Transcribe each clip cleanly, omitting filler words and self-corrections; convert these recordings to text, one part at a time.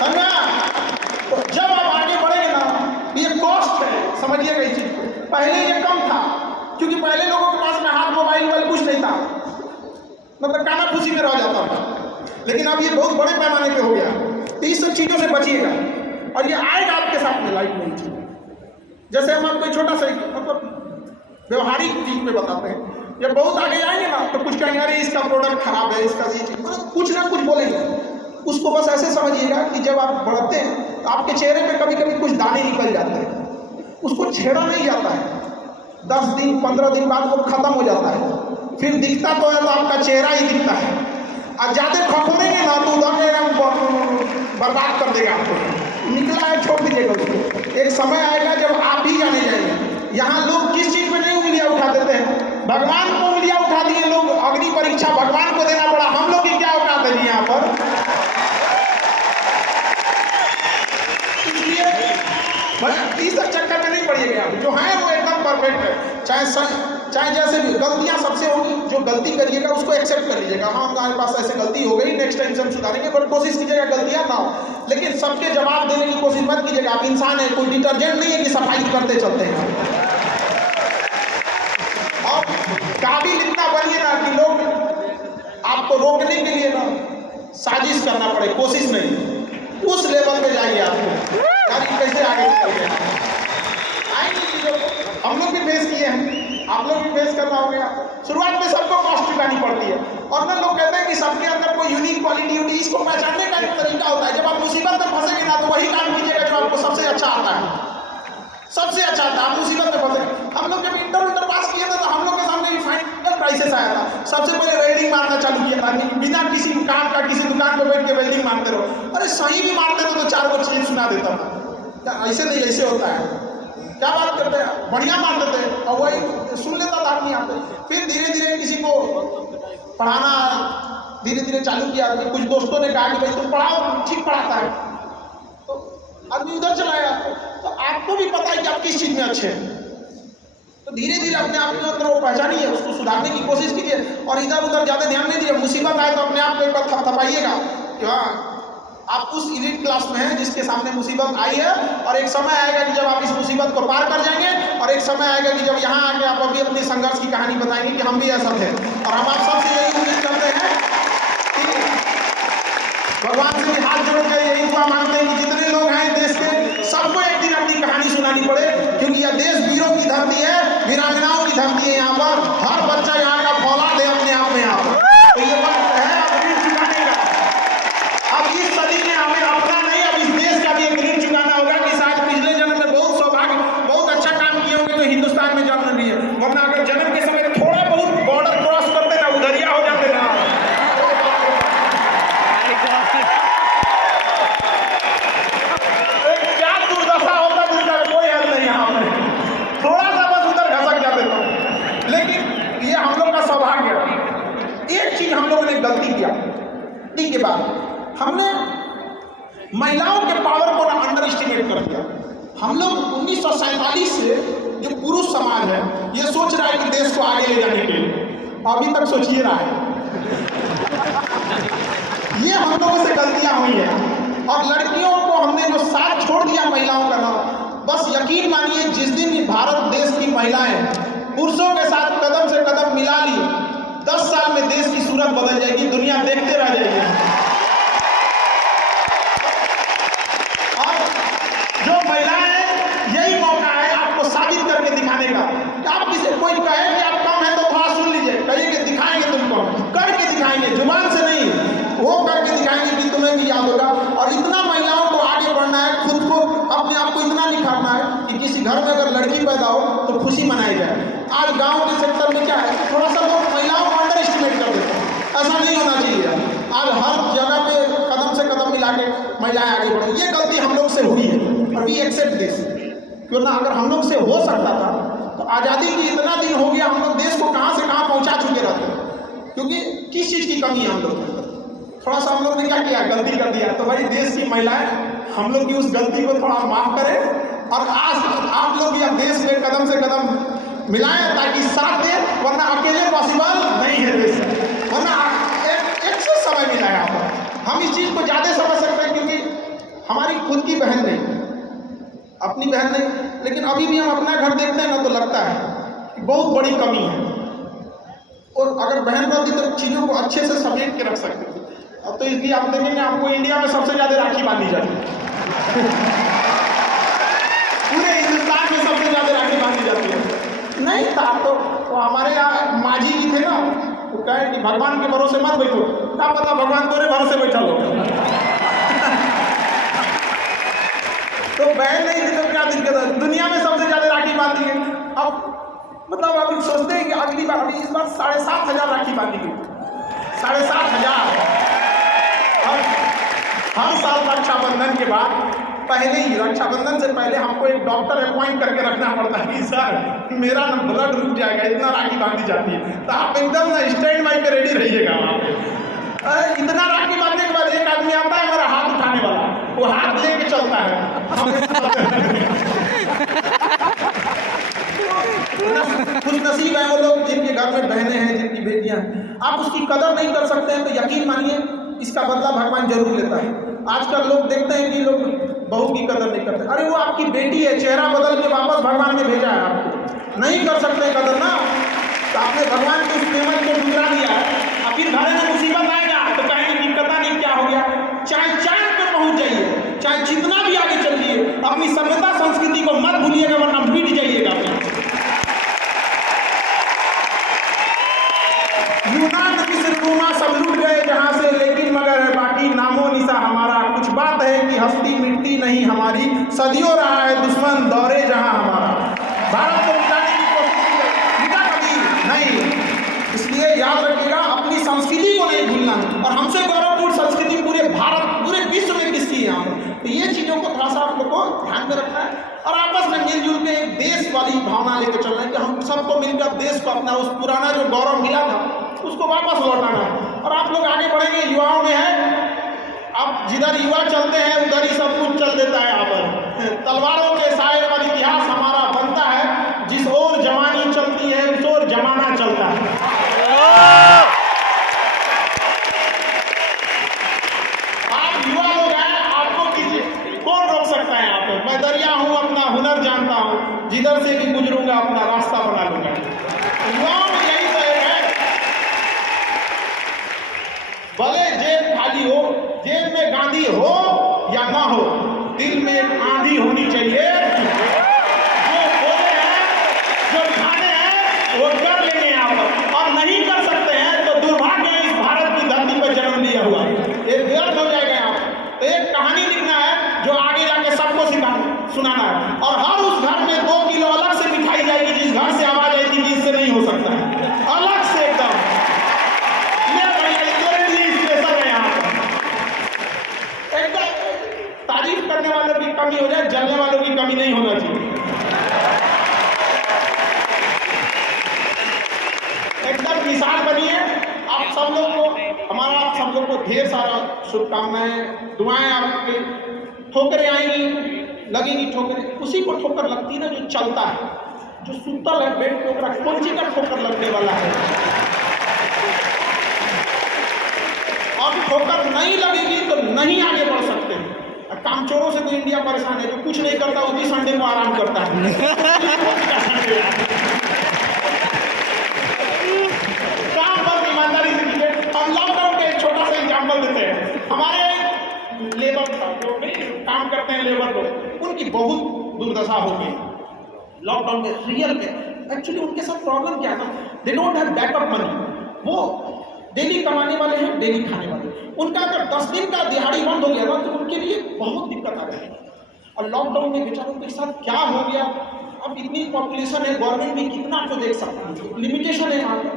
समझा? तो जब आप आगे बढ़ेंगे ना, ये कॉस्ट है, समझिएगा इस चीज को। पहले ये कम था, क्योंकि पहले लोगों के पास में हाथ मोबाइल कुछ नहीं था, मतलब काना खुशी में रह जाता था। लेकिन अब ये बहुत बड़े पैमाने पे हो गया, तो इस सब चीज़ों से बचिएगा। और ये आएगा आपके साथ में लाइफ में चीज़। जैसे हम आपको छोटा सा मतलब व्यवहारिक चीज पे बताते हैं, जब बहुत आगे आएंगे ना तो कुछ कहेंगे अरे इसका प्रोडक्ट खराब है, इसका ये चीज, मतलब कुछ ना कुछ बोलेंगे। उसको बस ऐसे समझिएगा कि जब आप बढ़ते हैं तो आपके चेहरे पे कभी कभी कुछ दाने निकल जाते हैं, उसको छेड़ा नहीं जाता है। 10 दिन 15 दिन बाद वो खत्म हो जाता है, फिर दिखता तो है तो आपका चेहरा ही दिखता है। और ज़्यादा खखोरेंगे ना तो उधर बर्बाद कर देगा आपको। निकला है छोड़ दीजिएगा उसको। एक समय आएगा जब आप ही जाने जाएंगे। यहाँ लोग किस चीज़ में नहीं उंगलियाँ उठा देते हैं, भगवान को उंगलियाँ उठा दिए लोग। अग्नि परीक्षा भगवान को देना पड़ा, हम लोग की क्या औकात है यहाँ पर। इसलिए इस चक्कर में नहीं पड़िएगा, जो है वो एकदम परफेक्ट है। चाहे जैसे भी गलतियां सबसे होगी, जो गलती करिएगा उसको एक्सेप्ट कर लीजिएगा। हाँ हमारे पास ऐसे गलती हो गई, नेक्स्ट टाइम से हम सुधारेंगे, बट कोशिश कीजिएगा गलतियां ना हो। लेकिन सबके जवाब देने की कोशिश मत कीजिएगा। आप इंसान है, कोई डिटर्जेंट नहीं है कि सफाई करते चलते हैं। और काबिल इतना बनिए ना कि लोग आपको रोकने के लिए ना साजिश करना पड़े, कोशिश नहीं, उस लेवल पे जाइए आपको ताकि कैसे आगे निकलते हैं। हम लोग भी फेस किए हैं, आप लोग भी फेस करना हो गया। शुरुआत में सबको कॉस्ट चुकानी पड़ती है। और ना लोग कहते हैं कि सबके अंदर कोई यूनिक क्वालिटी होती है, इसको पहचानने का एक तरीका होता है। जब आप मुसीबत में फंसेंगे ना तो वही काम कीजिएगा जो आपको सबसे अच्छा आता है, सबसे अच्छा आता है। आप मुसीबत में फंसे, हम लोग जब इंटर पास किए थे तो हम लोग के सामने भी फाइनल क्राइसिस आया था। सबसे पहले वेल्डिंग मारना चालू किया था, बिना किसी काम का, किसी दुकान पर बैठ के वेल्डिंग मारते रहो। अरे सही भी मारते थे तो 4 को चीज सुना देता था, ऐसे नहीं ऐसे होता है, क्या बात करते हैं, बढ़िया मान देते हैं, और वही सुन लेता था आदमी आते। फिर धीरे धीरे किसी को पढ़ाना धीरे धीरे चालू किया। कुछ दोस्तों ने कहा कि भाई तुम पढ़ाओ, ठीक पढ़ाता है, तो आदमी उधर चला गया। तो आपको भी पता है कि आप किस चीज़ में अच्छे हैं, तो धीरे धीरे अपने आप के अंदर वो पहचानिए, उसको सुधारने की कोशिश कीजिए। और इधर उधर ज़्यादा ध्यान नहीं दीजिए। मुसीबत आए तो अपने आप को एक बार थपथपाइएगा कि हाँ आप उस इलीट क्लास में हैं जिसके सामने मुसीबत आई है। और एक समय आएगा कि जब आप इस मुसीबत को पार कर जाएंगे, और एक समय आएगा कि जब यहाँ आके आप अभी अपनी संघर्ष की कहानी बताएंगे कि हम भी ऐसा थे। और हम आप सबसे यही उम्मीद करते हैं कि भगवान से हाथ जोड़ के यही दुआ मांगते हैं कि जितने लोग हैं देश के, सबको एक दिन अपनी कहानी सुनानी पड़े, क्योंकि यह देश वीरों की धरती है, वीरांगनाओं की धरती है। यहाँ पर हर बच्चा यहाँ का फौलाद है अपने आप में। यहाँ पर तो ये वक्त है अब ऋण चुकाने का। अब इस सदी में हमें अपना नहीं, अब इस देश का भी एक ऋण चुकाना होगा कि शायद पिछले जन्म में बहुत सौभाग्य, बहुत अच्छा काम किए होंगे तो हिंदुस्तान में जन्म लिए, वरना अगर जन्म के समय थोड़ा बहुत बॉर्डर क्रॉस करते ना, उधरिया हो जाते ना। क्या दुर्दशा होता जिसका कोई हल नहीं। यहाँ पर थोड़ा सा बस उधर घसक जाते थे। लेकिन ये हम लोग का सौभाग्य है। एक चीज हम लोगों ने गलती किया, ठीक है बात, हमने महिलाओं के पावर को ना अंडर एस्टिमेट कर दिया। हम लोग 1947 से जो पुरुष समाज है ये सोच रहा है कि देश को आगे ले जाने के लिए, अभी तक सोचिए रहा है। ये हम लोगों से गलतियां हुई हैं। और लड़कियों को हमने जो साथ छोड़ दिया महिलाओं का नाम, बस यकीन मानिए जिस दिन भारत देश की महिलाएं पुरुषों के साथ कदम से कदम मिला ली, 10 साल में देश की सूरत बदल जाएगी, दुनिया देखते रह जाएगी। यही मौका है आपको साबित करके दिखाने का। आप किसी कोई कहे कि आप कम है तो थोड़ा सुन लीजिए, कहिए कि दिखाएंगे तुमको, करके दिखाएंगे, जुबान से नहीं, वो करके दिखाएंगे कि तुम्हें भी याद होगा। और इतना महिलाओं को आगे बढ़ना है, खुद को अपने आप को इतना निखारना है कि किसी घर में अगर लड़की पैदा हो तो खुशी मनाई जाए। आज गाँव के सेक्टर में क्या है, थोड़ा सा लोग महिलाओं को अंडर एस्टिमेट कर देते हैं, ऐसा नहीं होना चाहिए। आज हर जगह पे कदम से कदम मिला के महिलाएं आगे बढ़े। ये गलती हम लोग से हुई है और वी एक्सेप्ट दिस। क्यों ना, अगर हम लोग से हो सकता था तो आज़ादी की इतना दिन हो गया, हम लोग देश को कहाँ से कहाँ पहुँचा चुके रहते हैं। क्योंकि किस चीज़ की कमी है हम लोग, थोड़ा सा हम लोग ने क्या किया, गलती कर दिया। तो भाई देश की महिलाएं हम लोग की उस गलती को थोड़ा माफ करें और आज आप लोग यह देश में कदम से कदम मिलाएं ताकि साथ दें, वरना अकेले पॉसिबल नहीं है देश, वरना एक से समय मिला है। हम इस चीज़ को ज़्यादा समझ सकते हैं क्योंकि हमारी खुद की बहन नहीं, अपनी बहन नहीं, लेकिन अभी भी हम अपना घर देखते हैं ना तो लगता है कि बहुत बड़ी कमी है। और अगर बहन रहती तो चीज़ों को अच्छे से समेट के रख सकती थी। अब तो इसलिए आप देखेंगे आपको इंडिया में सबसे ज़्यादा राखी बांधी जाती है पूरे हिंदुस्तान में सबसे ज़्यादा राखी बांधी जाती है। नहीं था तो हमारे यहाँ माजी जी थे ना, वो कहे कि भगवान के भरोसे मत बैठो, क्या पता भगवान तोरे भरोसे बैठा लो। तो बहन नहीं थी तो क्या दिक्कत है, दुनिया में सबसे ज़्यादा राखी बांधी गई। अब मतलब अभी सोचते हैं कि अगली बार, अभी इस बार 7,500 राखी बांधी गई, 7,500। हर साल रक्षाबंधन के बाद पहले ही, रक्षाबंधन से पहले हमको एक डॉक्टर अपॉइंट करके रखना पड़ता है कि सर मेरा ना ब्लड रुक जाएगा, इतना राखी बांधी जाती है, तो आप एकदम ना स्टैंड बाई पे रेडी रहिएगा वहाँ पे। इतना राखी बांधने के बाद एक आदमी आता है हमारा हाथ उठाने वाला, वो हाथ लेके चलता है। खुश नसीब है वो लोग जिनके घर में बहनें हैं, जिनकी बेटियां हैं। आप उसकी कदर नहीं कर सकते हैं तो यकीन मानिए इसका बदला भगवान जरूर लेता है। आजकल लोग देखते हैं कि लोग बहू की कदर नहीं करते। अरे वो आपकी बेटी है, चेहरा बदल के वापस भगवान ने भेजा है आपको, नहीं कर सकते कदर ना, तो आपने भगवान के उस पेमेंट को ठुकरा दिया है। अब फिर घर में मुसीबत आएगा तो कहेंगे कि पता नहीं क्या हो गया। चाहे चांद पे पहुंच जाइए, चाहे जितना भी आगे चलिए, अपनी सभ्यता संस्कृति को मत भूलिएगा वरना मिट जाइएगा। यूनान मिस्र रोमा सब लूट गए जहां से, लेकिन मगर है बाकी नामो निशा हमारा। कुछ बात है कि हस्ती मिटती नहीं हमारी, सदियों रहा है दुश्मन दौरे जहां हमारा। भारत को मिटाने की कोशिश मिटा कभी नहीं, इसलिए याद रखिएगा अपनी संस्कृति को नहीं भूलना है। और हमसे गौरवपूर्ण संस्कृति पूरे भारत, पूरे विश्व में किसकी है यहाँ पर, तो ये चीज़ों को थोड़ा सा आप लोग को ध्यान में रखना है और आपस में मिलजुल के एक देश वाली भावना लेकर चलना है कि हम सबको मिलकर देश को अपना उस पुराना जो गौरव मिला था उसको वापस लौटाना है। और आप लोग आगे बढ़ेंगे, युवाओं में है, अब जिधर युवा चलते हैं उधर ही सब कुछ चल देता है। यहाँ पर तलवारों के साए पर इतिहास हमारा बनता है, जिस ओर जवानी चलती है उस ओर जमाना चलता है। आप युवा लोग हैं, आपको कीजिए, कौन रोक सकता है यहाँ पे। मैं दरिया हूँ, अपना हुनर जानता हूँ, जिधर से भी गुजरूंगा अपना रास्ता बना लूंगा। युवाओं में यही भले जेब खाली हो, जेब में गांधी हो या ना हो, दिल में एक आंधी होनी चाहिए। जो बोले हैं, जो खाने हैं वो कर लेंगे यहाँ पर, और नहीं कर सकते हैं तो दुर्भाग्य इस भारत की धरती पर जन्म लिया हुआ एक व्यर्थ हो जाएगा। यहाँ तो एक कहानी लिखना है जो आगे जाके सबको सुनाना है, और हर उस घर में 2 किलो अलग से मिठाई जाएगी जिस घर से आवाज आएगी कि इससे नहीं हो सकता है, अलग से एकदम। तारीफ करने वालों की कमी हो जाए, जलने वालों की कमी नहीं होना चाहिए। एकदम मिसाल बनिए। आप सब लोग को हमारा, आप सब लोग को ढेर सारा शुभकामनाएं, दुआएं। आपके ठोकरें आएंगी, लगेगी ठोकरें, उसी को ठोकर लगती है ना जो चलता है, जो सुतल है बेड ठोकर, कौन सी का ठोकर लगने वाला है। और ठोकर नहीं लगेगी तो नहीं आगे बढ़ सकते हैं। कामचोरों से तो इंडिया परेशान है, जो कुछ नहीं करता वो भी संडे को आराम करता है। काम पर ईमानदारी से कीजिए। हम लॉकडाउन का एक छोटा सा एग्जाम्पल देते हैं। हमारे लेबर जो काम करते हैं, लेबर लोग, उनकी बहुत दुर्दशा हो गई लॉकडाउन में, रियल में। एक्चुअली उनके साथ प्रॉब्लम क्या था, they don't have backup money. वो डेली कमाने वाले हैं, डेली खाने वाले। उनका अगर 10 दिन का दिहाड़ी बंद हो गया ना तो उनके लिए बहुत दिक्कत आ गई। और लॉकडाउन में बेचारों के साथ क्या हो गया, अब इतनी पॉपुलेशन है, गवर्नमेंट भी कितना आपको देख सकती है, लिमिटेशन है यहाँ पे,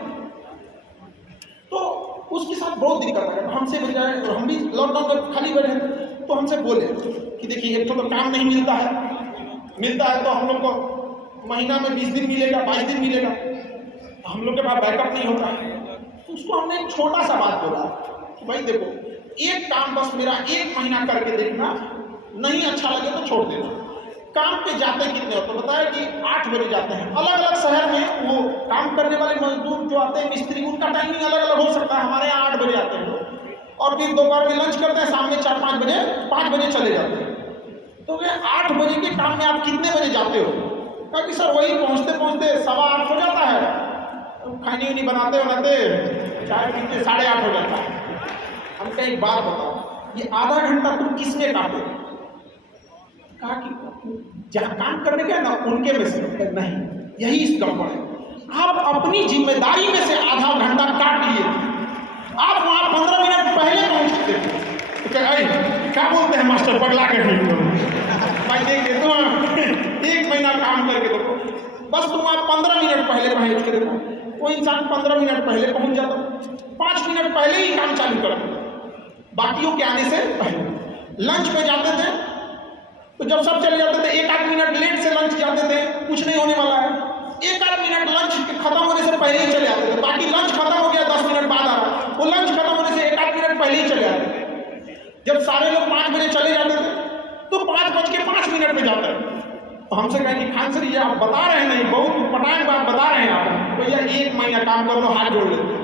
तो उसके साथ बहुत दिक्कत आ गई। हमसे बजाय, हम भी लॉकडाउन में खाली बैठे थे तो हमसे बोले कि देखिए एक तो काम नहीं मिलता है तो हम लोग को महीना में 20 दिन मिलेगा, 22 दिन मिलेगा, हम लोग के पास बैकअप नहीं होता है। तो उसको हमने एक छोटा सा बात बोला कि भाई देखो, एक काम बस मेरा 1 महीना करके देखना, नहीं अच्छा लगे तो छोड़ देना। काम पे जाते कितने हो, तो बताया कि 8 बजे जाते हैं। अलग अलग शहर में वो काम करने वाले मजदूर जो आते हैं, मिस्त्री, उनका टाइमिंग अलग अलग हो सकता है। हमारे यहाँ 8 बजे आते हैं लोग, और और फिर दोपहर में लंच करते हैं, शाम में 5 बजे चले जाते हैं। तो वे 8 बजे के काम में आप कितने बजे जाते हो? कहा कि सर वही पहुँचते पहुँचते 7:15 हो जाता है, खानी उनी बनाते चाय पीते 8:30 हो जाता है। हम कहा एक बात बताओ, ये आधा घंटा तुम किस में काटे? कहा कि जहाँ काम करने गया ना उनके में से नहीं, यही इस गड़बड़ है। आप अपनी जिम्मेदारी में से आधा घंटा काट लिए थे, आप वहाँ 15 मिनट पहले पहुँच चुके थे। तो क्या बोलते हैं मास्टर, पगला के भाई देख तो 1 महीना काम करके देखो, बस तुम आप 15 मिनट पहले पहुँच के देखो। वो इंसान 15 मिनट पहले पहुँच जाता, 5 मिनट पहले ही काम चालू कर बाकियों के आने से पहले। लंच में जाते थे तो जब सब चले जाते थे 1-8 मिनट लेट से लंच जाते थे, कुछ नहीं होने वाला है। 1-8 मिनट लंच खत्म होने से पहले ही चले आते थे, बाकी लंच खत्म हो गया 10 मिनट बाद आ रहा, वो लंच खत्म होने से 1-8 मिनट पहले ही चले आते थे। जब सारे लोग 5 बजे चले जाते थे तो 5:05 में जाते हैं। तो हमसे कहें कि खान सर ये आप बता रहे हैं, नहीं बहुत पटांग बात बता रहे हैं आप, भैया 1 महीना काम कर लो, हाथ जोड़ लेते।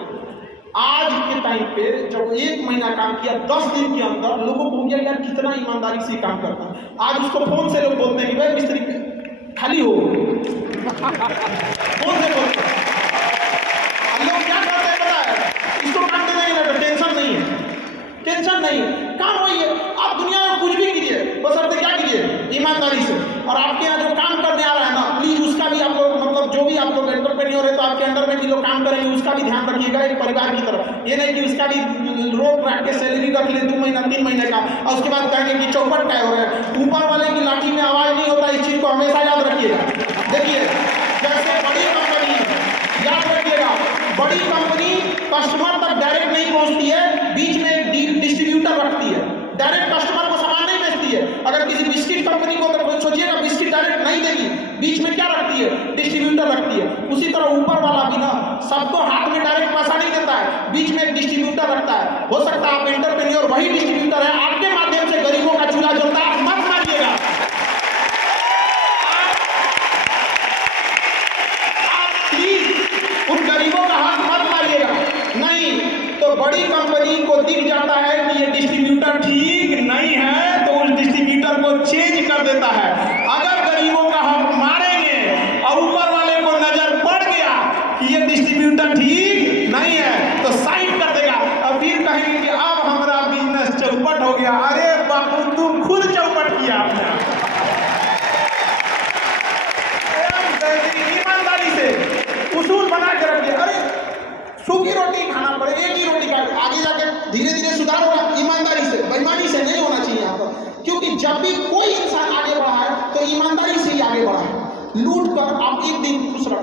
आज के टाइम पे जब 1 महीना काम किया, 10 दिन के अंदर लोगों को हो गया यार कितना ईमानदारी से काम करता है। आज उसको फोन से लोग बोलते हैं कि भाई मिस्त्री खाली हो, फोन से बोलते हैं। लोग क्या करते हैं पता है, इसको काम देना ही ना, टेंशन नहीं है, टेंशन नहीं है, काम वही है। आप दुनिया में कुछ भी कीजिए, बस अब क्या कीजिए ईमानदारी से। और आपके यहाँ जो काम करने आ रहा है ना, प्लीज उसका भी आप लोग मतलब जो भी आप लोग एंटरप्रेन्योर है तो आपके अंडर में भी लोग काम करेंगे, उसका भी ध्यान रखिएगा एक परिवार की तरफ। ये नहीं कि उसका भी रोक रख के सैलरी रख ले 2 महीना 3 महीने का और उसके बाद कहेंगे कि चौपट क्या हो गया। ऊपर वाले की लाठी में आवाज नहीं होता, इस चीज को हमेशा याद रखिएगा। देखिए जैसे बड़ी कंपनी, याद रखिएगा बड़ी कंपनी कस्टमर तक डायरेक्ट नहीं पहुंचती है, बीच में एक डिस्ट्रीब्यूटर रखती है, डायरेक्ट कस्टमर को सामान नहीं बेचती है। अगर किसी बिस्किट कंपनी को तो सोचिएगा बिस्किट डायरेक्ट नहीं देगी, बीच में क्या रखती है, डिस्ट्रीब्यूटर रखती है। उसी तरह ऊपर वाला भी ना सबको हाथ में डायरेक्ट पैसा नहीं देता है, बीच में एक डिस्ट्रीब्यूटर रखता है। हो सकता है आप एंटरप्रेन्योर वही डिस्ट्रीब्यूटर है, आपके माध्यम से गरीबों का चूल्हा जलता है, मत मानिएगा। आप प्लीज उन गरीबों का हाथ मत मारिएगा, नहीं तो बड़ी कंपनी को दिख जाता है कि ये डिस्ट्रीब्यूटर ठीक नहीं है तो उस डिस्ट्रीब्यूटर को चेंज कर देता है। अगर गरीबों का हक मारेंगे और ऊपर वाले को नजर पड़ गया कि ये डिस्ट्रीब्यूटर ठीक नहीं है तो साइड कर देगा और फिर कहेंगे कि अब हमारा बिजनेस चौपट हो गया। अरे बापू तुम खुद चौपट किया आपने, ईमानदारी से उसूल बना के रखिए। अरे सूखी रोटी खाना पड़े, एक ही रोटी खा, आगे जाके धीरे धीरे सुधार होगा। ईमानदारी से, बेईमानी से नहीं होना चाहिए यहाँ पर, क्योंकि जब भी कोई इंसान आगे बढ़ा है तो ईमानदारी से ही आगे बढ़ा है। लूट कर आप एक दिन खुश रख